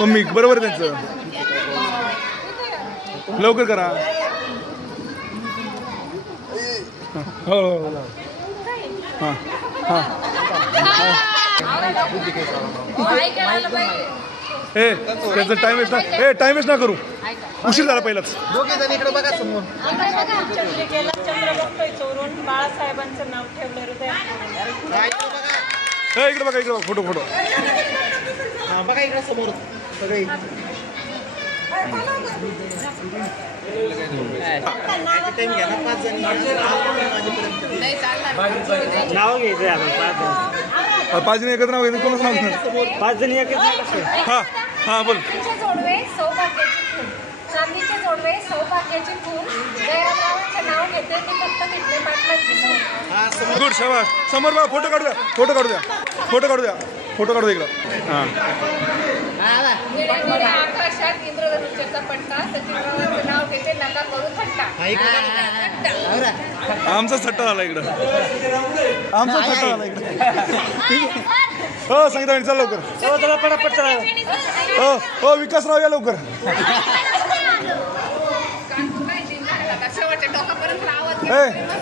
Mummy बरोबर त्यांचं लवकर करा. हो हां हां ए त्याचं टाइम वेस्ट ना टाइम वेस्ट ना करू. उशीर झाला पहिलाच. इकडे बघा समोर बाळासाहेबांचं नाव ठेवलं इकडे बघा इकडे फोटो फोटो बघा इकडे समोर सगळे नाव घ्यायचं. 5 जण एकत्र नाव घेऊन कोणच नाव घेणार. 5 जण एकच. हां हां बोल. चांदीचे जोडवे सौभाग्याची फूल जयरामरावांचे नाव घेते ते फक्त तिथले पाटलांची. गुड शाबास. समोर बघा फोटो काढू द्या फोटो काढू द्या फोटो काढू द्या फोटो काढू द्या इकडं. हां आकाशात इंद्रधनुष्याचा पट्टा सचिनरावांचे नाव घेते नका करू थट्टा. आमचा थट्टा झाला इकडं. आमचा थट्टा झाला इकडं. हो सांगितलं चल लवकर. पटापट. हो हो विकासराव या लवकर.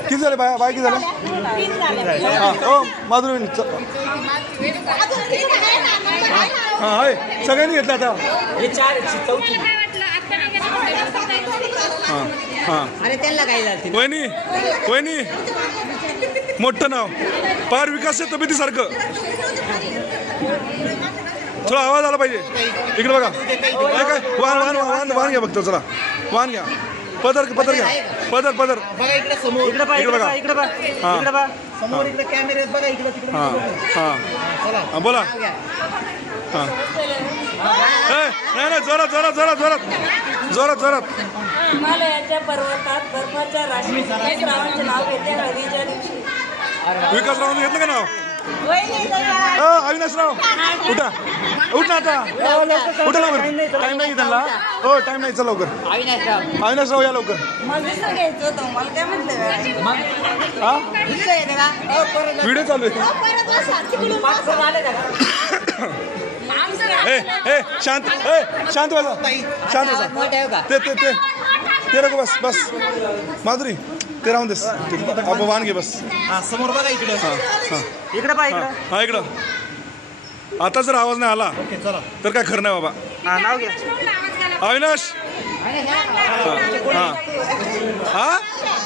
किती झाले बाय किती झाले. हां हो माधुरी हां आहे सगळ्यांनी घेतलं आता. हां हां अरे त्यांना काय झालं. वहिनी वहिनी मोठं नाव पार विकासच्या तब्येतीसारखं. थोडा आवाज आला पाहिजे. इकडे बघा काय वाहन वाहन वाहन वाहन घ्या बघतो. चला वाहन घ्या. पदर पदर घ्या पदर पदर. बघा इकडे समोर इकडे बघा हां समोर इकडे कॅमेरे बघा इकडे तिकडे. हां हां हां बोला. हां नाही नाही जोरात जोरात जोरात जोरात जोरात जोरात. हिमालयाच्या पर्वतात बर्फाच्या राशी विकासरावांचे नाव घेते हळदीच्या दिवशी. विकासरावांनी घेतलं का नाव. अविनाशराव उठा उठ ना आता. उठा लवकर. टाइम नाही त्यांना. हो टाइम नाही. चल लवकर. अविनाशराव या लवकर. हा व्हिडिओ चालू आहे. शांत शांत बसा शांत बसा. ते नको बस बस माधुरी ते राहून देस. आपण वाहन घे बस. समोर बघा इकडे. हां हां इकडे हा इकडं. आता जर आवाज नाही आला तर काय खरं नाही बाबा. नाव घ्या. अविनाश हां हां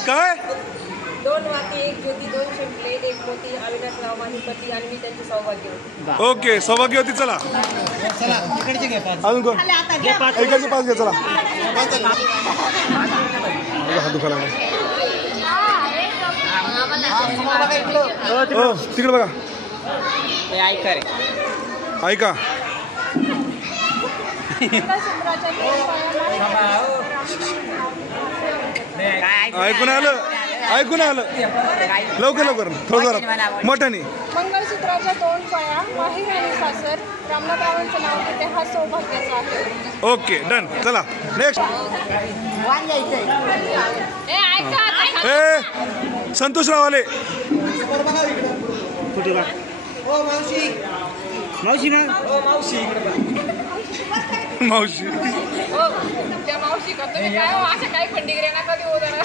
काय 2 वाती 1 ज्योती 2 शिंपले 1 मोती अविनाशराव माहिपती आणि मी त्यांचे सौभाग्य. ओके सौभाग्यवती. चला इकडचे घ्या. अजून कोण एकाचे 5 घ्या. चला हात दुखायला हो तिकडे बघा. ऐका ऐकून आलं ऐकून आलं. लवकर लवकर थोडं जरा मोठ्याने. मंगळसूत्राच्या 2 पाया माहीर आणि सासर रामनाथरावांचं नाव घेते हा सौभाग्याचा आहे. Okay done. चला नेक्स्ट. ए संतोषराव आले. मावशी मावशी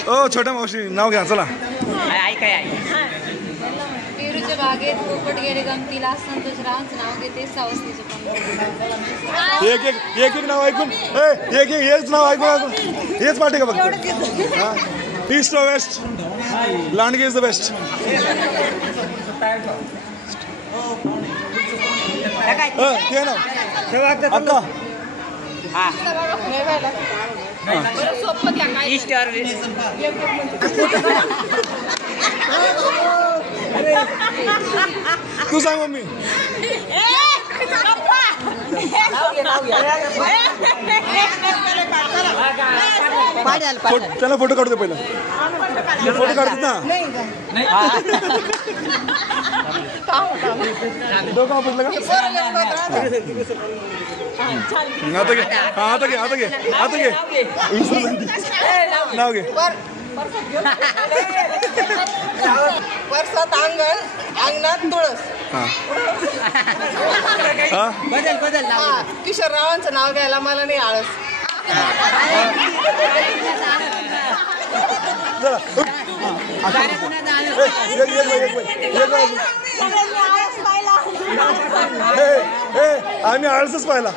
ओ छोट्या मावशी नाव घ्या. चला पेरूच्या बागेत पोपट गेले गमतीला संतोषरावांचं नाव घेते सावस्तीचे. एक एक एक एक नाव ऐकून एक एक हेच नाव ऐकून हेच पाठी का फक्त. East or west Landge is the best. ते नाव अक्का. East or waste. तू सांग मम्मी. त्याला फोटो काढू दे पहिला. फोटो काढतात ना. दोघं आपलं का आता घे. आता घे आता घे आता घे. नाव घे वर्षात अंगण अंगणात तुळस. किशोररावांचं नाव घ्यायला मला नाही आळस. आम्ही आळसच पाहिला.